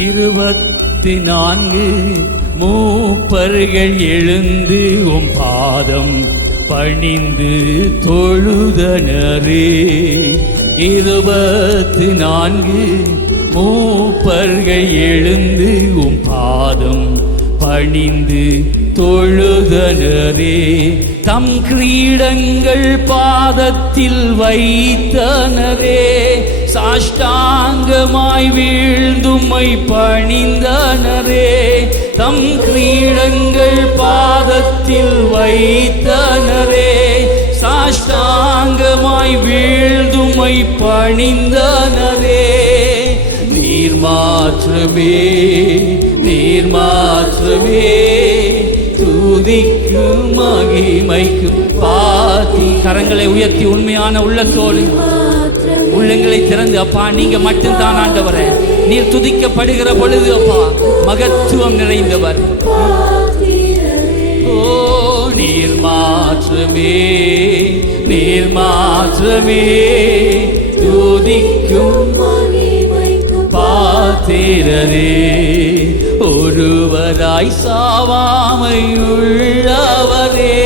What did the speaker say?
24 மூப்பர்கள் எழுந்து உம் பாதம் பணிந்து தொழுதனரே. 24 மூப்பர்கள் எழுந்து உம் பாதம் பணிந்து தொழுதனரே. தம் கிரீடங்கள் பாதத்தில் வைத்தனரே. சாஷ்டாங்கமாய் வீழ்ந்துமை பணிந்தனரே. தம் கிரீடங்கள் பாதத்தில் வைத்தனரே. சாஷ்டாங்கமாய் வீழ்ந்துமை பணிந்தனரே. நீர் மாற்றமே நீர் மாற்றமே துதிக்கும் மகிமைக்கும் பாத்தி. கரங்களை உயர்த்தி உண்மையான உள்ளத்தோடு உள்ளங்களை திறந்து, அப்பா நீங்க மட்டும்தான் ஆண்டவரே. நீர் துதிக்கப்படுகிற பொழுது அப்பா மகத்துவம் நிறைந்தவர். ஓ நீர் மாற்றமே நீர் மாற்றமே துதிக்கும் பாத்திரரே. ஒருவராய் சாவாமை உள்ளவரே.